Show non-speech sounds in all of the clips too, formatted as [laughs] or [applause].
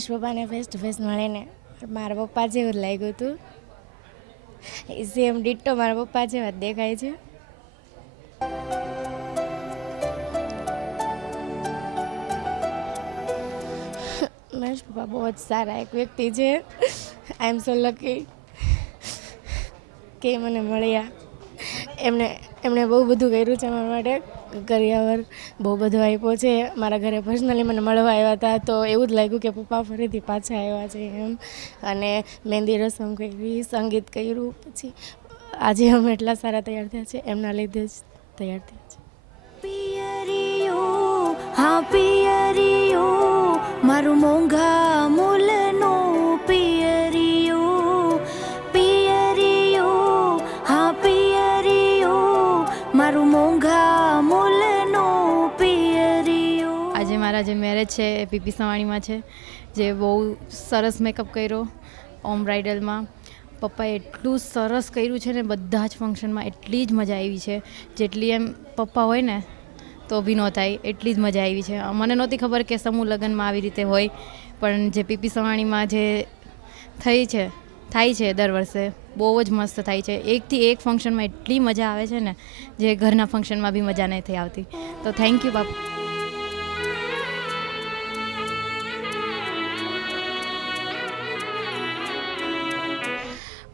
મહેશ પપ્પાને face to face મળીને મારા પપ્પા જેવું જ લાગ્યું હતું સેમ ડિટ્ટો મારા પપ્પા જેવા જ દેખાય છે. મહેશ પપ્પા બહુ જ સારા એક વ્યક્તિ છે. આઈ એમ સો લકી કે મને મળ્યા. એમણે એમણે બહુ બધું કર્યું છે મારા માટે. કરિયાવર બહુ બધો આપ્યો છે. મારા ઘરે પર્સનલી મને મળવા આવ્યા હતા તો એવું જ લાગ્યું કે પપ્પા ફરીથી પાછા આવ્યા છે એમ. અને મહેંદી રસમ કરી, સંગીત કર્યું, પછી આજે અમે એટલા સારા તૈયાર થયા છે, એમના લીધે જ તૈયાર થયા છે. પિયરીઓ હા પિયરીઓ મારું મોંઘા મૂલનો મારું મોંઘા મૂલનો પિયરિયો. આજે મારા જે મેરેજ છે એ પીપી સવાણીમાં છે. જે બહુ સરસ મેકઅપ કર્યો ઓમ બ્રાઇડલમાં. પપ્પાએ એટલું સરસ કર્યું છે ને, બધા જ ફંક્શનમાં એટલી જ મજા આવી છે. જેટલી એમ પપ્પા હોય ને, તો બી ન થાય એટલી જ મજા આવી છે. મને નહોતી ખબર કે સમૂહ લગ્નમાં આવી રીતે હોય. પણ જે પીપી સવાણીમાં જે થઈ છે થાય છે દર વર્ષે. બહુ જ મસ્ત થાય છે. એકથી એક ફંક્શનમાં એટલી મજા આવે છે ને, જે ઘરના ફંક્શનમાં બી મજા નથી આવતી. તો થેન્ક યુ બાપુ.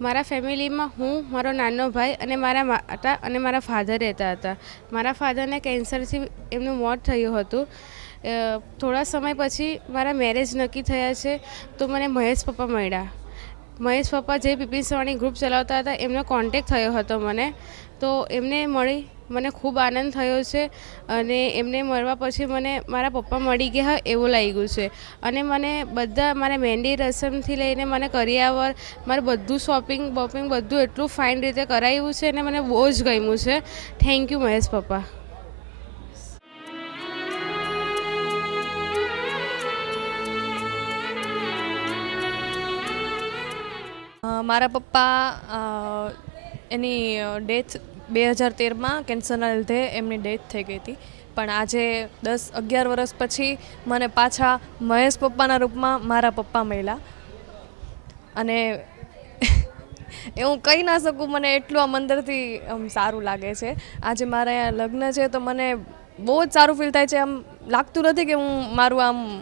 મારા ફેમિલીમાં હું, મારો નાનો ભાઈ અને મારા માતા અને મારા ફાધર રહેતા હતા. મારા ફાધરને કેન્સરથી એમનું મોત થયું હતું. થોડા સમય પછી મારા મેરેજ નક્કી થયા છે, તો મને મહેશ પપ્પા મળ્યા. મહેશ પપ્પા જે પીપી સવાણી ગ્રુપ ચલાવતા હતા, એમનો કોન્ટેક થયો હતો મને. તો એમને મળી, મને ખૂબ આનંદ થયો છે અને એમને મળવા પછી મને મારા પપ્પા મળી ગયા એવું લાગ્યું છે. અને મને બધા મારે મહેંદી રસમથી લઈને મને કરિયાવર, મારે બધું શોપિંગ બોપિંગ બધું એટલું ફાઇન રીતે કરાવ્યું છે અને મને બહુ જ ગમ્યું છે. થેન્ક યુ મહેશ પપ્પા. મારા પપ્પા એની ડેથ બે હજાર તેરમાં કેન્સરના લીધે એમની ડેથ થઈ ગઈ હતી. પણ આજે દસ અગિયાર વર્ષ પછી મને પાછા મહેશ પપ્પાના રૂપમાં મારા પપ્પા મળ્યા. અને [laughs] એ હું કહી ના શકું, મને એટલું આમ અંદરથી આમ સારું લાગે છે. આજે મારા લગ્ન છે તો મને બહુ જ સારું ફીલ થાય છે. આમ લાગતું નથી કે હું મારું આમ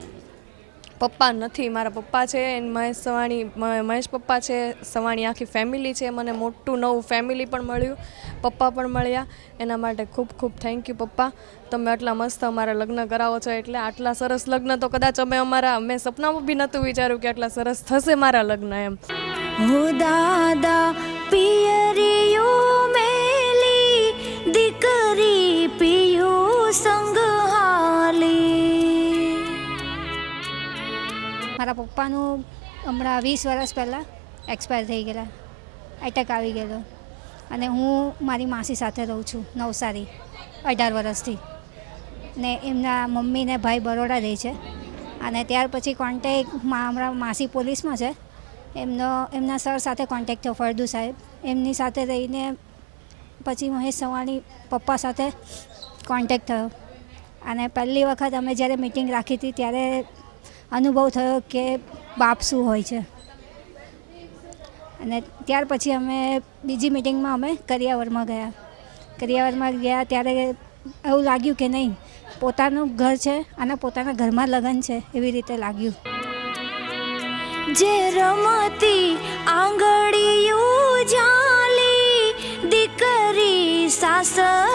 પપ્પા નથી, મારા પપ્પા છે મહેશ સવાણી મહેશ પપ્પા છે, સવાણી આખી ફેમિલી છે, મને મોટું નવું ફેમિલી પણ મળ્યું, પપ્પા પણ મળ્યા, એના માટે ખૂબ ખૂબ થેન્ક યુ પપ્પા. તમે આટલા મસ્ત અમારા લગ્ન કરાવો છો, એટલે આટલા સરસ લગ્ન તો કદાચ અમે અમારા, મેં સપનામાં બી નહોતું વિચાર્યું કે આટલા સરસ થશે મારા લગ્ન એમ. હો દાદા મારા પપ્પાનું હમણાં વીસ વર્ષ પહેલાં એક્સપાયર થઈ ગયેલા. એટેક આવી ગયેલો. અને હું મારી માસી સાથે રહું છું, નવસારી, અઢાર વર્ષથી. ને એમના મમ્મી ને ભાઈ બરોડા રહે છે. અને ત્યાર પછી કોન્ટેક હમણાં માસી પોલીસમાં છે. એમનો, એમના સર સાથે કોન્ટેક થયો, ફળદુ સાહેબ. એમની સાથે રહીને પછી મહેશ સવાણી પપ્પા સાથે કોન્ટેક થયો. અને પહેલી વખત અમે જ્યારે મિટિંગ રાખી હતી, ત્યારે અનુભવ થયો કે બાપ શું હોય છે. અને ત્યાર પછી અમે બીજી મિટિંગમાં અમે કરિયાવરમાં ગયા. કરિયાવરમાં ગયા ત્યારે એવું લાગ્યું કે નહીં, પોતાનું ઘર છે અને પોતાના ઘરમાં લગ્ન છે એવી રીતે લાગ્યું. જે રમતી આંગળીઓ જાલી, દીકરી સાસરીએ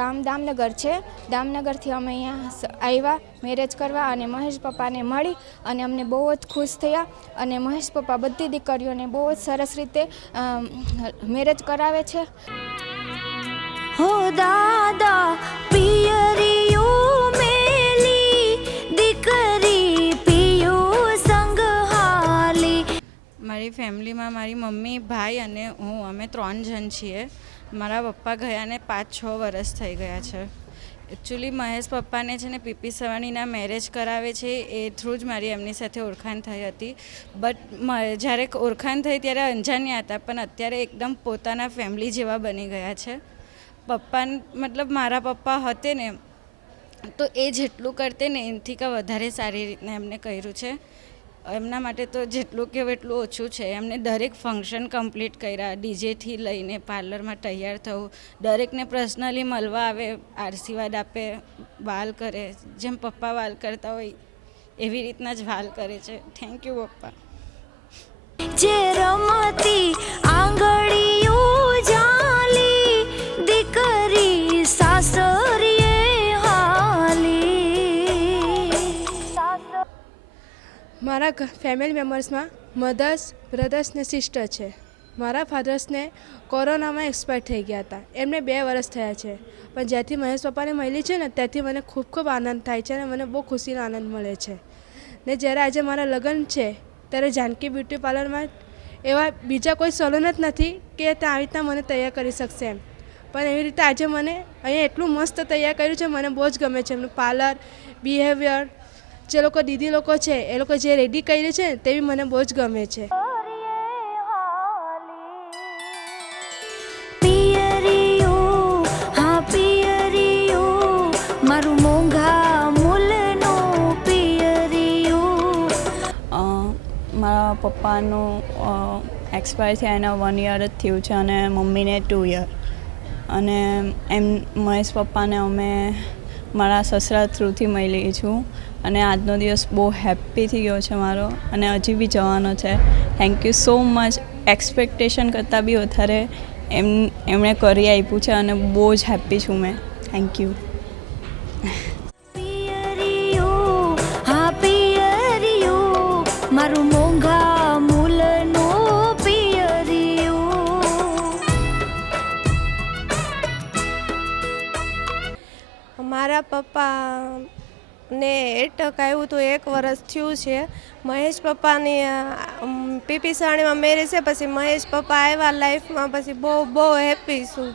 ગામ દામનગર છે. દામનગરથી અમે અહીંયા આવ્યા મેરેજ કરવા અને મહેશ પપ્પાને મળી અને અમને બહુ જ ખુશ થયા. અને મહેશ પપ્પા બધી દીકરીઓને બહુ જ સરસ રીતે મેરેજ કરાવે છે. હો દાદા પિયરિયો મેલી દીકરી પિયો સંગ હાલી. મારી ફેમિલીમાં મારી મમ્મી ભાઈ અને હું અમે ત્રણ જણ છીએ. મારા પપ્પા ગયાને પાંચ છ વર્ષ થઈ ગયા છે. એકચ્યુઅલી મહેશ પપ્પાને છે ને પીપી સવાણીના મેરેજ કરાવે છે, એ થ્રુ જ મારી એમની સાથે ઓળખાણ થઈ હતી. બટ જ્યારે ઓળખાણ થઈ ત્યારે અંજાન્યા હતા, પણ અત્યારે એકદમ પોતાના ફેમિલી જેવા બની ગયા છે. પપ્પા મતલબ મારા પપ્પા હતે ને, તો એ જેટલું કરતે ને એનાથી કાં વધારે સારી રીતના એમને કર્યું છે. એમના માટે તો જેટલું કહેવાય એટલું ઓછું છે. એમને દરેક ફંક્શન કમ્પ્લીટ કર્યા ડીજેથી લઈને પાર્લરમાં તૈયાર થવું, દરેકને પર્સનલી મળવા આવે, આશીર્વાદ આપે, વાલ કરે, જેમ પપ્પા વાલ કરતા હોય એવી રીતના જ વાલ કરે છે. થેન્ક યુ પપ્પા. જે રમતી આંગળીઓ મારા ફેમિલી મેમ્બર્સમાં મધર્સ બ્રધર્સ ને સિસ્ટર છે. મારા ફાધર્સને કોરોનામાં એક્સપાયર થઈ ગયા હતા. એમને બે વર્ષ થયા છે. પણ જ્યાંથી મહેશ પપ્પાને મળી છે ને, ત્યાંથી મને ખૂબ ખૂબ આનંદ થાય છે અને મને બહુ ખુશીનો આનંદ મળે છે. ને જ્યારે આજે મારા લગ્ન છે, ત્યારે જાનકી બ્યુટી પાર્લરમાં એવા બીજા કોઈ સલૂન જ નથી કે ત્યાં આવી રીતના મને તૈયાર કરી શકશે એમ. પણ એવી રીતે આજે મને અહીંયા એટલું મસ્ત તૈયાર કર્યું છે, મને બહુ જ ગમે છે એમનું પાર્લર બિહેવિયર જે લોકો દીદી લોકો છે, એ લોકો જે રેડી કર્યું છે, તે બી મને બહુ જ ગમે છે. મારા પપ્પાનું એક્સપાયર થયા એના વન યર જ થયું છે અને મમ્મીને ટુ યર અને એમ, મહેશ પપ્પાને અમે, મારા સસરા થ્રુથી મળી છું અને આજનો દિવસ બહુ હેપી થઈ ગયો છે મારો અને હજી બી જવાનો છે. Thank you so much expectation કરતાં બી વધારે એમ એમણે કરી આપ્યું છે અને બહુ જ હેપી છું મેં. થેન્ક યુ મારું મોંઘા મૂલનું પિયરિયું. મારા પપ્પા ને એટક આવ્યું હતું એક વર્ષ થયું છે. મહેશ પપ્પાની પીપી સાણીમાં મેરેજ છે, પછી મહેશ પપ્પા આવ્યા લાઈફમાં, પછી બહુ બહુ હેપી છું.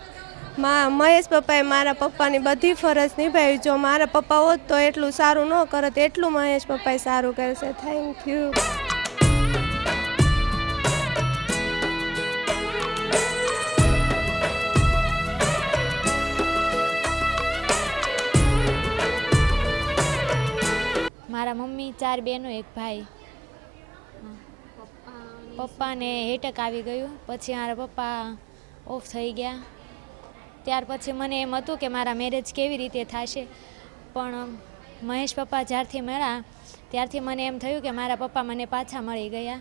મા, મહેશ પપ્પાએ મારા પપ્પાની બધી ફરજ નિભાવી. જો મારા પપ્પા હોત તો એટલું સારું ન કરત, એટલું મહેશ પપ્પાએ સારું કરશે. થેન્ક યુ ચાર બહેનો એક ભાઈ. પપ્પાને હેટક આવી ગયું. પછી મારા પપ્પા ઓફ થઈ ગયા. ત્યાર પછી મને એમ હતું કે મારા મેરેજ કેવી રીતે થશે. પણ મહેશ પપ્પા જ્યારથી મળ્યા, ત્યારથી મને એમ થયું કે મારા પપ્પા મને પાછા મળી ગયા.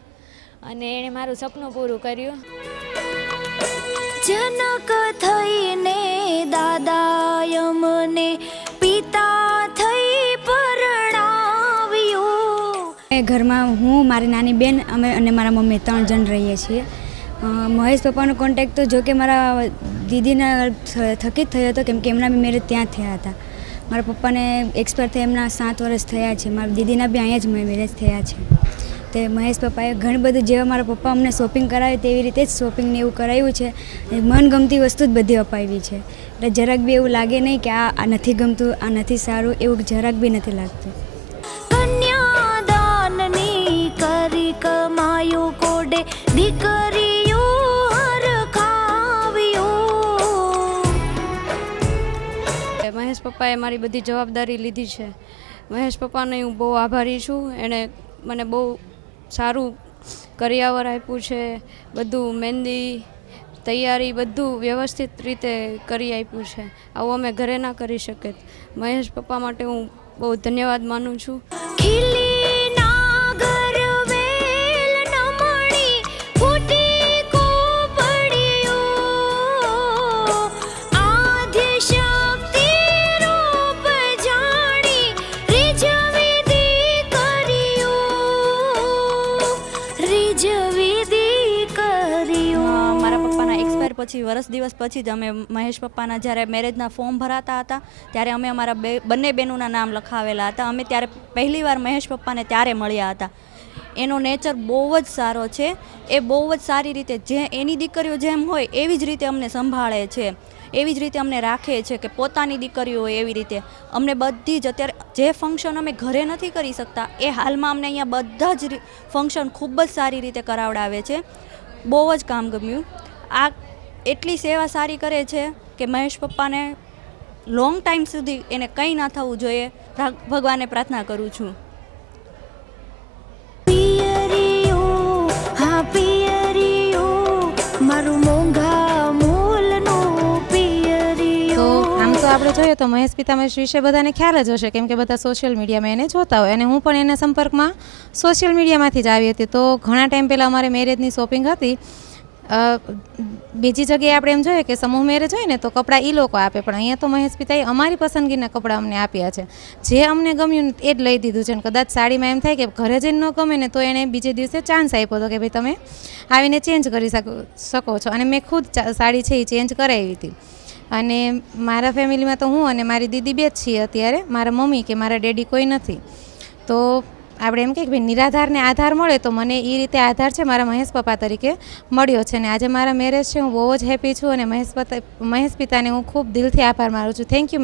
અને એણે મારું સપનું પૂરું કર્યું. જનક થઈને દાદા મને ઘરમાં હું, મારી નાની બેન, અમે અને મારા મમ્મી ત્રણ જણ રહીએ છીએ. મહેશ પપ્પાનો કોન્ટેક્ટ તો જો કે મારા દીદીના થકી જ થયો હતો, કેમ કે એમના બી મેરેજ ત્યાં થયા હતા. મારા પપ્પાને એક્સપાયર થયા, એમના સાત વર્ષ થયા છે. મારા દીદીના બી અહીંયા જ મેરેજ થયા છે. તે મહેશ પપ્પાએ ઘણી બધું, જેવા મારા પપ્પા અમને શોપિંગ કરાવે તેવી રીતે જ શોપિંગ ને એવું કરાવ્યું છે. મનગમતી વસ્તુ જ બધી અપાવી છે. એટલે જરાક બી એવું લાગે નહીં કે આ નથી ગમતું, આ નથી સારું, એવું જરાક બી નથી લાગતું. કમાયું કોડે હરખાવ્યું મહેશ પપ્પાએ મારી બધી જવાબદારી લીધી છે. મહેશ પપ્પાને હું બહુ આભારી છું. એણે મને બહુ સારું કરિયાવર આપ્યું છે, બધું મહેંદી, તૈયારી બધું વ્યવસ્થિત રીતે કરી આપ્યું છે. આવું અમે ઘરે ના કરી શકે મહેશ પપ્પા માટે હું બહુ ધન્યવાદ માનું છું. પછી વરસ દિવસ પછી જ અમે મહેશ પપ્પાના જ્યારે મેરેજના ફોર્મ ભરાતા હતા, ત્યારે અમે અમારા બે, બંને બહેનોના નામ લખાવેલા હતા. અમે ત્યારે પહેલીવાર મહેશ પપ્પાને ત્યારે મળ્યા હતા. એનો નેચર બહુ જ સારો છે. એ બહુ જ સારી રીતે જે એની દીકરીઓ જેમ હોય એવી જ રીતે અમને સંભાળે છે. એવી જ રીતે અમને રાખે છે કે પોતાની દીકરીઓ હોય એવી રીતે. અમને બધી જ અત્યારે જે ફંક્શન અમે ઘરે નથી કરી શકતા, એ હાલમાં અમને અહીંયા બધા જ ફંક્શન ખૂબ જ સારી રીતે કરાવડાવે છે. બહુ જ કામ ગમ્યું આ એટલી સેવા સારી કરે છે કે મહેશ પપ્પાને લોંગ ટાઈમ સુધી એને કંઈ ના થવું જોઈએ. ભગવાને ભગવાનને પ્રાર્થના કરું છું. પિયરીઓ હા પિયરીઓ મારું મોંઘા મૂલનું આમ તો આપણે જોઈએ તો મહેશ પિતામહેશ વિશે બધાને ખ્યાલ જ હશે કેમ કે બધા સોશિયલ મીડિયામાં એને જોતા હોય. અને હું પણ એના સંપર્કમાં સોશિયલ મીડિયામાંથી જ આવી હતી. તો ઘણા ટાઈમ પહેલાં અમારે મેરેજની શોપિંગ હતી. બીજી જગ્યાએ આપણે એમ જોઈએ કે સમૂહ મેરેજ હોય ને તો કપડાં એ લોકો આપે, પણ અહીંયા તો મહેશ પિતાએ અમારી પસંદગીના કપડાં અમને આપ્યા છે. જે અમને ગમ્યું એ જ લઈ દીધું છે અને કદાચ સાડીમાં એમ થાય કે ઘરે જઈને ન ગમે ને તો એણે બીજે દિવસે ચાન્સ આપ્યો હતો કે ભાઈ તમે આવીને ચેન્જ કરી શકો છો. અને મેં ખુદ સાડી છે એ ચેન્જ કરાવી હતી. અને મારા ફેમિલીમાં તો હું અને મારી દીદી બે જ છીએ અત્યારે. મારા મમ્મી કે મારા ડેડી કોઈ નથી. તો આપણે એમ કે ભાઈ નિરાધારને આધાર મળે તો મને એ રીતે આધાર છે, મારા મહેશ પપ્પા તરીકે મળ્યો છે. અને આજે મારા મેરેજ છે, હું બહુ જ હેપી છું અને મહેશ મહેશ પિતાને હું ખૂબ દિલથી આભાર માનું છું. Thank you